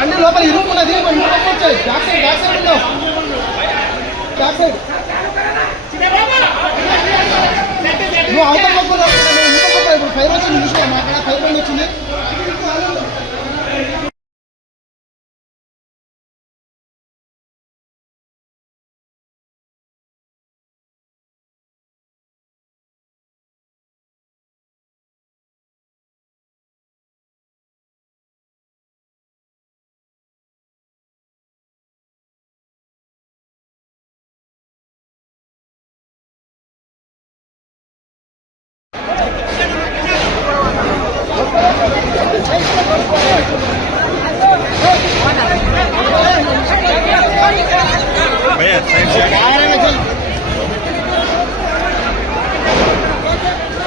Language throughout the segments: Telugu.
బండి లోపల ఇరుక్కున్నది వచ్చాయి బ్యాక్ సైడ్ ఉన్నావు బ్యాక్ సైడ్ నువ్వు అవతల పక్కన ఇప్పుడు ఫైర్ వచ్చింది చూసినా అక్కడ ఫైర్ బండి వచ్చింది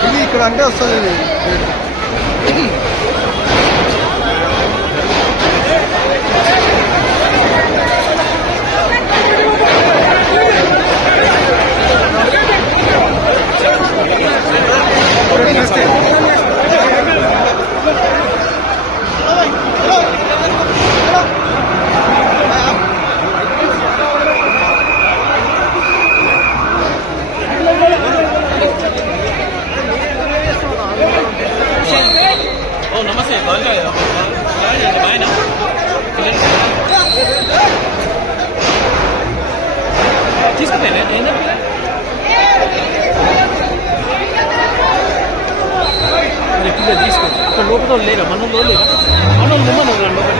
ఇది ఇక్కడ అంటే వస్తుంది నమస్తే బాగా తీసుకుపోయినా తీసుకొచ్చి అక్కడ లోపల లేరా మన లేరా మన లోపల